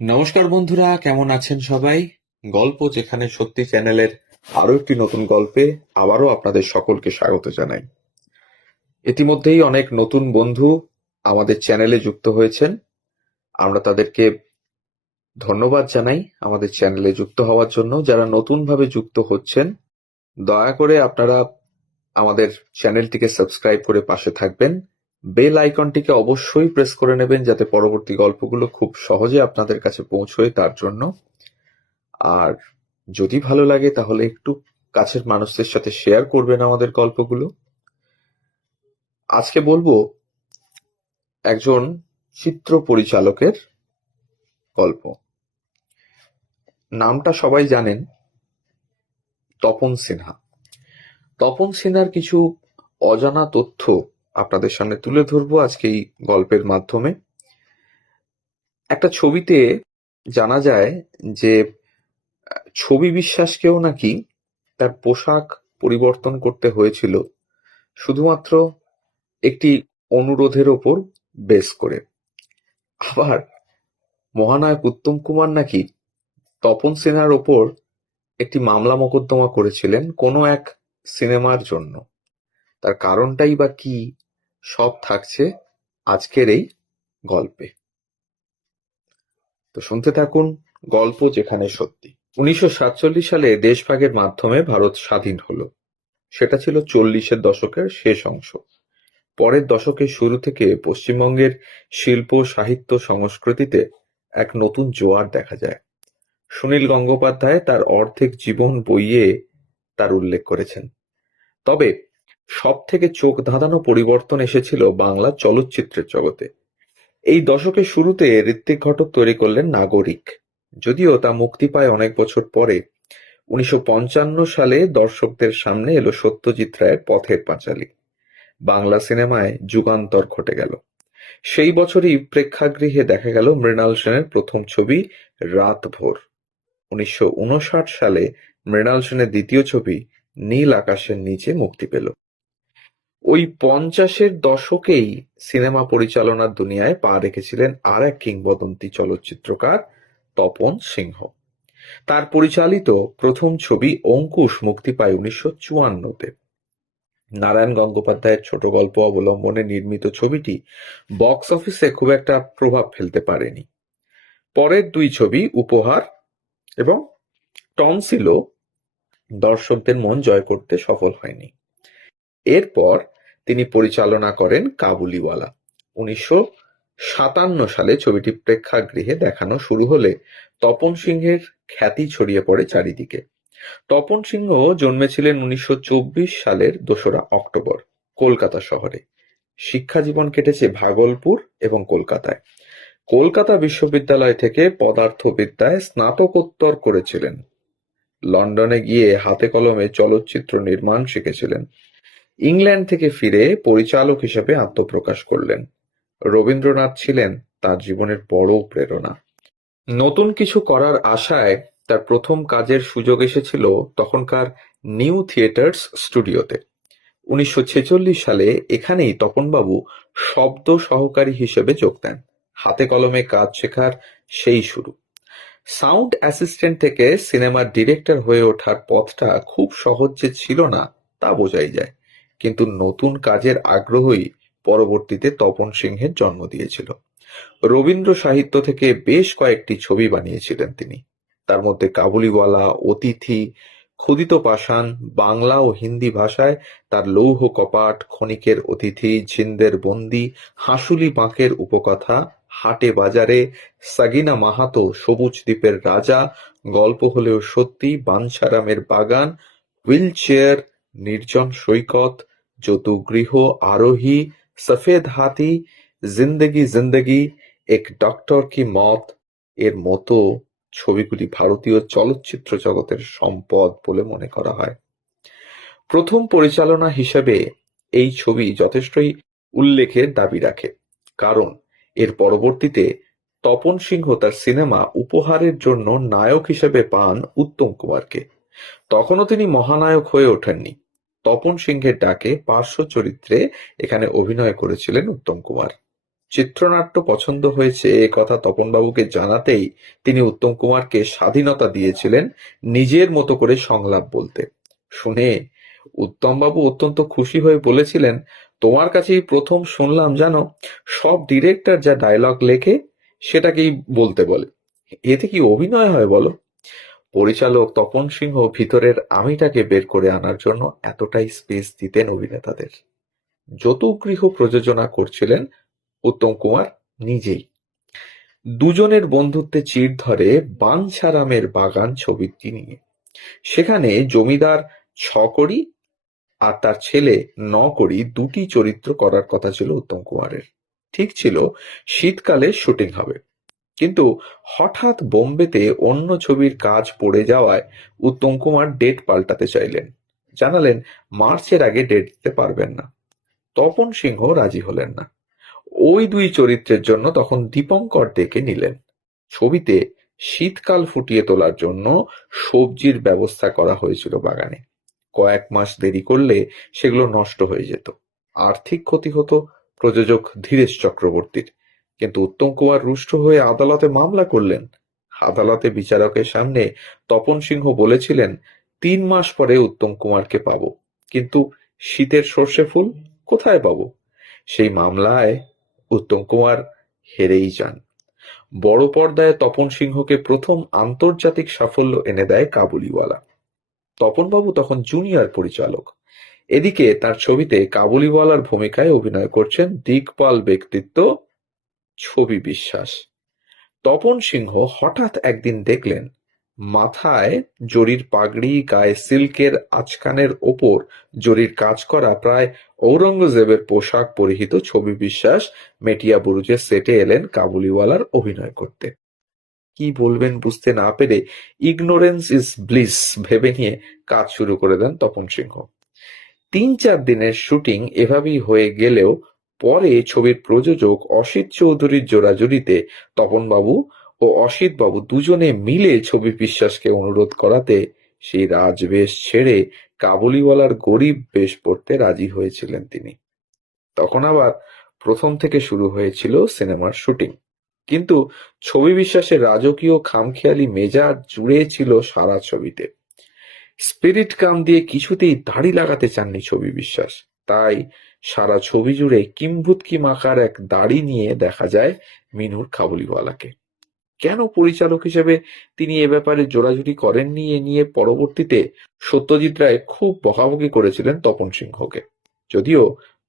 নমস্কার বন্ধুরা, কেমন আছেন সবাই? গল্প যেখানে সত্যি চ্যানেলের আরো একটি নতুন গল্পে আবারও আপনাদের সকলকে স্বাগত জানাই। ইতিমধ্যেই অনেক নতুন বন্ধু আমাদের চ্যানেলে যুক্ত হয়েছেন। আমরা তাদেরকে ধন্যবাদ জানাই আমাদের চ্যানেলে যুক্ত হওয়ার জন্য। যারা নতুনভাবে যুক্ত হচ্ছেন, দয়া করে আপনারা আমাদের চ্যানেলটিকে সাবস্ক্রাইব করে পাশে থাকবেন। বেল আইকনটিকে অবশ্যই প্রেস করে নেবেন যাতে পরবর্তী গল্পগুলো খুব সহজে আপনাদের কাছে পৌঁছয়, তার জন্য। আর যদি ভালো লাগে তাহলে একটু কাছের মানুষদের সাথে শেয়ার করবেন আমাদের গল্পগুলো। আজকে বলবো একজন চিত্র পরিচালকের গল্প। নামটা সবাই জানেন, তপন সিনহা। তপন সিনহার কিছু অজানা তথ্য আপনাদের সামনে তুলে ধরবো আজকে এই গল্পের মাধ্যমে। একটা ছবিতে জানা যায় যে ছবি বিশ্বাসকেও নাকি তার পোশাক পরিবর্তন করতে হয়েছিল শুধুমাত্র একটি অনুরোধের ওপর বেস করে। আবার মহানায়ক উত্তম কুমার নাকি তপন সিনহার ওপর একটি মামলা মোকদ্দমা করেছিলেন কোনো এক সিনেমার জন্য। তার কারণটাই বা কি, সব থাকছে আজকের এই গল্পে। তো শুনতে থাকুন গল্প যেখানে সত্যি। 1947 সালে দেশভাগের মাধ্যমে ভারত স্বাধীন হলো। সেটা ছিল 40-এর দশকের শেষ অংশ। পরের দশকের শুরু থেকে পশ্চিমবঙ্গের শিল্প, সাহিত্য, সংস্কৃতিতে এক নতুন জোয়ার দেখা যায়। সুনীল গঙ্গোপাধ্যায় তার অর্ধেক জীবন বইয়ে তার উল্লেখ করেছেন। তবে সবথেকে চোখ ধাঁধানো পরিবর্তন এসেছিল বাংলা চলচ্চিত্রের জগতে। এই দশকের শুরুতে ঋত্বিক ঘটক তৈরি করলেন নাগরিক। যদিও তা মুক্তি পায় অনেক বছর পরে। 1955 সালে দর্শকদের সামনে এলো সত্যজিৎ রায়ের পথের পাঁচালী। বাংলা সিনেমায় যুগান্তর ঘটে গেল। সেই বছরই প্রেক্ষাগৃহে দেখা গেল মৃণাল সেনের প্রথম ছবি রাত ভোর। 1959 সালে মৃণাল সেনের দ্বিতীয় ছবি নীল আকাশের নিচে মুক্তি পেল। ওই 50-এর দশকেই সিনেমা পরিচালনার দুনিয়ায় পা রেখেছিলেন আর এক কিংবদন্তি চলচ্চিত্রকার তপন সিংহ। তার পরিচালিত প্রথম ছবি অঙ্কুশ মুক্তি পায় 1954-তে। নারায়ণ গঙ্গোপাধ্যায়ের ছোট গল্প অবলম্বনে নির্মিত ছবিটি বক্স অফিসে খুব একটা প্রভাব ফেলতে পারেনি। পরের দুই ছবি উপহার এবং টনসিলও দর্শকদের মন জয় করতে সফল হয়নি। এরপর তিনি পরিচালনা করেন কাবুলিওয়ালা। 1957 সালে ছবিটি প্রেক্ষাগৃহে দেখানো শুরু হলে তপন সিংহের খ্যাতি ছড়িয়ে পড়ে চারিদিকে। তপন সিংহ জন্মেছিলেন 1924 সালের 2রা অক্টোবর কলকাতা শহরে। শিক্ষা জীবন কেটেছে ভাগলপুর এবং কলকাতায়। কলকাতা বিশ্ববিদ্যালয় থেকে পদার্থবিদ্যায় স্নাতকোত্তর করেছিলেন। লন্ডনে গিয়ে হাতে কলমে চলচ্চিত্র নির্মাণ শিখেছিলেন। ইংল্যান্ড থেকে ফিরে পরিচালক হিসেবে আত্মপ্রকাশ করলেন। রবীন্দ্রনাথ ছিলেন তার জীবনের বড় প্রেরণা। নতুন কিছু করার আশায় তার প্রথম কাজের সুযোগ এসেছিল তখনকার নিউ থিয়েটার্স স্টুডিওতে। 1946 সালে এখানেই তপনবাবু শব্দ সহকারী হিসেবে যোগ দেন। হাতে কলমে কাজ শেখার সেই শুরু। সাউন্ড অ্যাসিস্ট্যান্ট থেকে সিনেমার ডিরেক্টর হয়ে ওঠার পথটা খুব সহজ যে ছিল না তা বোঝাই যায়। কিন্তু নতুন কাজের আগ্রহই পরবর্তীতে তপন সিংহের জন্ম দিয়েছিল। রবীন্দ্র সাহিত্য থেকে বেশ কয়েকটি ছবি বানিয়েছিলেন তিনি। তার মধ্যে কাবুলিওয়ালা, অতিথি, ক্ষুদিত পাষাণ, বাংলা ও হিন্দি ভাষায় তার লৌহ কপাট, ক্ষণিকের অতিথি, ঝিন্দের বন্দি, হাঁসুলি বাঁকের উপকথা, হাটে বাজারে, সাগিনা মাহাতো, সবুজ দ্বীপের রাজা, গল্প হলেও সত্যি, বাঞ্ছারামের বাগান, হুইল চেয়ার, নির্জন সৈকত, যতুগৃহ, আরোহী, সফেদ হাতি, জিন্দেগি জিন্দেগি, এক ডক্টর কি মত এর মতো ছবিগুলি ভারতীয় চলচ্চিত্র জগতের সম্পদ বলে মনে করা হয়। প্রথম পরিচালনা হিসেবে এই ছবি যথেষ্টই উল্লেখের দাবি রাখে, কারণ এর পরবর্তীতে তপন সিংহ তার সিনেমা উপহারের জন্য নায়ক হিসেবে পান উত্তম কুমারকে। তখনও তিনি মহানায়ক হয়ে ওঠেননি। তপন সিংহের ডাকে পার্শ্ব চরিত্রে এখানে অভিনয় করেছিলেন উত্তম কুমার। চিত্রনাট্য পছন্দ হয়েছে এ কথা তপনবাবুকে জানাতেই তিনি উত্তম কুমারকে স্বাধীনতা দিয়েছিলেন নিজের মতো করে সংলাপ বলতে। শুনে উত্তমবাবু অত্যন্ত খুশি হয়ে বলেছিলেন, তোমার কাছেই প্রথম শুনলাম জানো, সব ডিরেক্টর যা ডায়লগ লেখে সেটাকেই বলতে বলে, এতে কি অভিনয় হয় বলো? পরিচালক তপন সিংহ ভিতরের আমিটাকে বের করে আনার জন্য এতটাই স্পেস দিতেন অভিনেতাদের। যৌতুকগৃহ প্রযোজনা করছিলেন উত্তম কুমার নিজেই। দুজনের বন্ধুত্বে চিড় ধরে বাঞ্ছারামের বাগান ছবিটি নিয়ে। সেখানে জমিদার ছকড়ি আর তার ছেলে নকড়ি দুটি চরিত্র করার কথা ছিল উত্তম কুমারের। ঠিক ছিল শীতকালে শুটিং হবে, কিন্তু হঠাৎ বোম্বেতে অন্য ছবির কাজ পড়ে যাওয়ায় উত্তম কুমার ডেট পাল্টাতে চাইলেন। জানালেন মার্চের আগে ডেট দিতে পারবেন না। তপন সিংহ রাজি হলেন না। ওই দুই চরিত্রের জন্য তখন দীপঙ্কর ডেকে নিলেন। ছবিতে শীতকাল ফুটিয়ে তোলার জন্য সবজির ব্যবস্থা করা হয়েছিল বাগানে। কয়েক মাস দেরি করলে সেগুলো নষ্ট হয়ে যেত। আর্থিক ক্ষতি হতো প্রযোজক ধীরেশ চক্রবর্তীর। কিন্তু উত্তম কুমার রুষ্ট হয়ে আদালতে মামলা করলেন। আদালতে বিচারকের সামনে তপন সিংহ বলেছিলেন, 3 মাস পরে উত্তম কুমারকে পাবো, কিন্তু শীতের সর্ষে ফুল কোথায় পাবো? সেই মামলায় উত্তম কুমার হেরেই যান। বড় পর্দায় তপন সিংহকে প্রথম আন্তর্জাতিক সাফল্য এনে দেয় কাবুলিওয়ালা। তপনবাবু তখন জুনিয়র পরিচালক। এদিকে তার ছবিতে কাবুলিওয়ালার ভূমিকায় অভিনয় করছেন দিকপাল ব্যক্তিত্ব ছবি বিশ্বাস। তপন সিংহ হঠাৎ একদিন দেখলেন মাথায় জরির পাগড়ি, গায়ে সিল্কের আচকানের ওপর জরির কাজ করা প্রায় ঔরঙ্গজেবের পোশাক পরিহিত ছবি বিশ্বাস মেটিয়া বুরুজের সেটে এলেন কাবুলিওয়ালার অভিনয় করতে। কি বলবেন বুঝতে না পেরে ইগনোরেন্স ইজ ব্লিস ভেবে নিয়ে কাজ শুরু করে দেন তপন সিংহ। 3-4 দিনের শুটিং এভাবেই হয়ে গেলেও পরে ছবির প্রযোজক অসিত চৌধুরীর জোড়াজুড়িতে তপনবাবু ও অসিতবাবু দুজনে মিলে ছবি বিশ্বাসকে অনুরোধ করাতে সেই রাজবেশ ছেড়ে কাবুলিওয়ালার গরিব বেশ পড়তে রাজি হয়েছিলেন তিনি। তখন আবার প্রথম থেকে শুরু হয়েছিল সিনেমার শুটিং। কিন্তু ছবি বিশ্বাসের রাজকীয় খামখেয়ালি মেজাজ জুড়ে ছিল সারা ছবিতে। স্পিরিট কাম দিয়ে কিছুতেই দাড়ি লাগাতে চাননি ছবি বিশ্বাস। তাই সারা ছবি জুড়ে কিম্ভূতকি মাখার এক দাড়ি নিয়ে দেখা যায় মিনুর কাবুলিওয়ালাকে। কেন পরিচালক হিসেবে তিনি এ ব্যাপারে জোরাজুরি করেননি এ নিয়ে পরবর্তীতে সত্যজিৎ রায় খুব বকাবকি করেছিলেন তপন সিংহকে। যদিও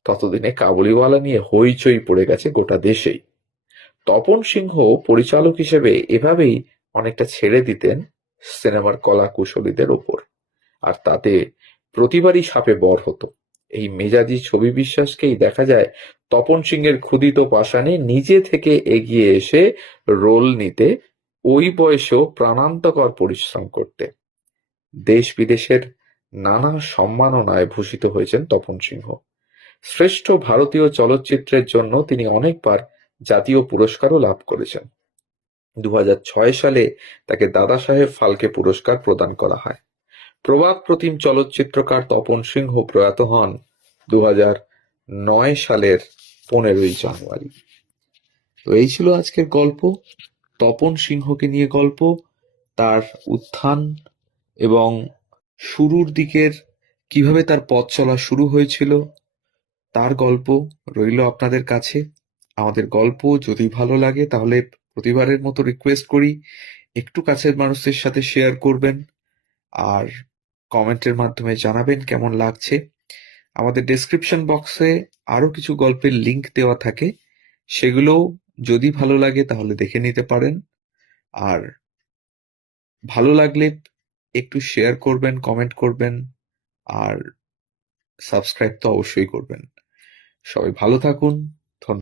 ততদিনে কাবুলিওয়ালা নিয়ে হইচই পড়ে গেছে গোটা দেশেই। তপন সিংহ পরিচালক হিসেবে এভাবেই অনেকটা ছেড়ে দিতেন সিনেমার কলা কুশলীদের ওপর, আর তাতে প্রতিবারই সাপে বর হতো। এই মেজাজি ছবি বিশ্বাসকেই দেখা যায় তপন সিংহের ক্ষুদিত পাষাণে নিজে থেকে এগিয়ে এসে রোল নিতে, ওই বয়সেও প্রাণান্তকর পরিশ্রম করতে। দেশ বিদেশের নানা সম্মাননায় ভূষিত হয়েছেন তপন সিংহ। শ্রেষ্ঠ ভারতীয় চলচ্চিত্রের জন্য তিনি অনেকবার জাতীয় পুরস্কারও লাভ করেছেন। 2006 সালে তাকে দাদা সাহেব ফালকে পুরস্কার প্রদান করা হয়। প্রবাদ প্রতিম চলচ্চিত্রকার তপন সিংহ প্রয়াত হন 2009 সালের 15ই জানুয়ারি। তো এই ছিল আজকের গল্প, তপন সিংহকে নিয়ে গল্প, তার উত্থান এবং শুরুর দিকের কিভাবে তার পথ চলা শুরু হয়েছিল তার গল্প রইল আপনাদের কাছে। আমাদের গল্প যদি ভালো লাগে তাহলে প্রতিবারের মতো রিকোয়েস্ট করি একটু কাছের মানুষদের সাথে শেয়ার করবেন, আর কমেন্টের মাধ্যমে জানাবেন কেমন লাগছে। আমাদের ডেসক্রিপশন বক্সে আরো কিছু গল্পের লিংক দেওয়া থাকে, সেগুলো যদি ভালো লাগে তাহলে দেখে নিতে পারেন। আর ভালো লাগলে একটু শেয়ার করবেন, কমেন্ট করবেন, আর সাবস্ক্রাইব তো অবশ্যই করবেন। সবাই ভালো থাকুন,